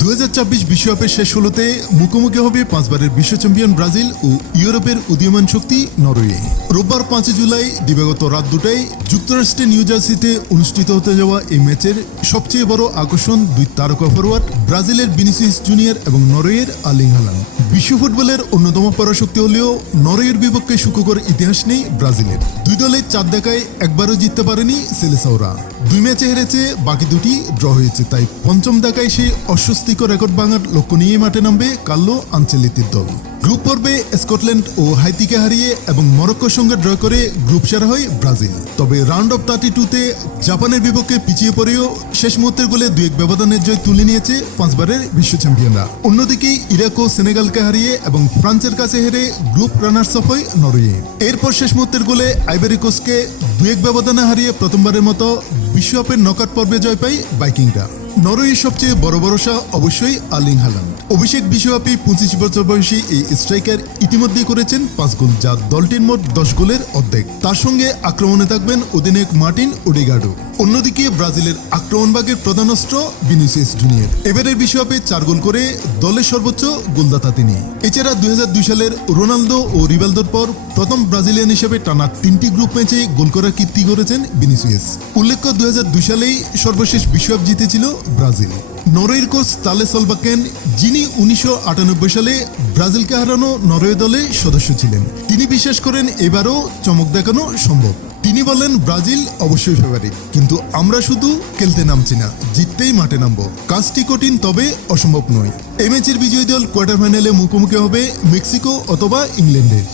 2026 বিশ্বকাপের শেষ ষোলোতে মুখোমুখি হবে পাঁচবারের বিশ্ব চ্যাম্পিয়ন ব্রাজিল ও ইউরোপের উদীয়মান শক্তি নরওয়ে। রোববার 5 জুলাই দিবাগত রাত 2টায় যুক্তরাষ্ট্রের নিউ জার্সিতে অনুষ্ঠিত হতে যাওয়া এই ম্যাচের সবচেয়ে বড় আকর্ষণ দুই তারকা ফরোয়ার্ড ব্রাজিলের ভিনিসিয়াস জুনিয়র এবং নরওয়ের আর্লিং হালান্ড। বিশ্ব ফুটবলের অন্যতম পরাশক্তি হলেও নরওয়ের বিপক্ষে সুখকর ইতিহাস নেই ব্রাজিলের। দুই দলে 4 দেখায় একবারও জিততে পারেনি সেলেসাওরা। 2 ম্যাচে হেরেছে, বাকি 2টি ড্র হয়েছে। তাই পঞ্চম দেখায় সেই অস্বস্তিকর রেকর্ড ভাঙার লক্ষ্য নিয়ে মাঠে নামবে কার্লো আনচেলত্তির দল। গ্রুপ পর্বে স্কটল্যান্ড ও হাইতিকে হারিয়ে এবং মরক্কোর সঙ্গে ড্র করে গ্রুপ সেরা হয় ব্রাজিল। তবে রাউন্ড অফ 32-তে জাপানের বিপক্ষে পিছিয়ে পড়েও শেষ মুহূর্তের গোলে 2-1 ব্যবধানের জয় তুলে নিয়েছে পাঁচবারের বিশ্ব চ্যাম্পিয়নরা। অন্যদিকে ইরাক ও সেনেগালকে হারিয়ে এবং ফ্রান্সের কাছে হেরে গ্রুপ রানার্স আপ হয় নরওয়ে। এরপর শেষ মুহূর্তের গোলে আইভরি কোস্টকে 2-1 ব্যবধানে হারিয়ে প্রথমবারের মতো বিশ্বকাপের নকআউট পর্বে জয় পায় ভাইকিংরা। নরওয়ের সবচেয়ে বড় ভরসা অবশ্যই আর্লিং হালান্ড। অভিষেক বিশ্বকাপে 25 বছর বয়সী এই স্ট্রাইকার ইতিমধ্যেই করেছেন 5 গোল, যা দলটির মোট 10 গোলের অর্ধেক। তার সঙ্গে আক্রমণে থাকবেন অধিনায়ক মার্টিন ওডেগার্ডো। অন্যদিকে ব্রাজিলের আক্রমণভাগের প্রধান অস্ত্র ভিনিসিয়াস জুনিয়র। এবারের বিশ্বকাপে 4 গোল করে দলের সর্বোচ্চ গোলদাতা তিনি। এছাড়া 2002 সালের রোনালদো ও রিভালদোর পর প্রথম ব্রাজিলিয়ান হিসেবে টানা 3টি গ্রুপ ম্যাচে গোল করার কীর্তি করেছেন ভিনিসিয়াস। উল্লেখ্য 2002 সালেই সর্বশেষ বিশ্বকাপ জিতেছিল ব্রাজিল। নরওয়ের কোচ তালে সলবাকেন, যিনি 1998 সালে ব্রাজিলকে হারানো নরওয়ে দলে সদস্য ছিলেন, তিনি বিশ্বাস করেন এবারও চমক দেখানো সম্ভব। তিনি বলেন, ব্রাজিল অবশ্যই ফেভারিট, কিন্তু আমরা শুধু খেলতে নামছি না, জিততেই মাঠে নামবো। কাজটি কঠিন, তবে অসম্ভব নয়। এই ম্যাচের বিজয়ী দল কোয়ার্টার ফাইনালে মুখোমুখি হবে মেক্সিকো অথবা ইংল্যান্ডের।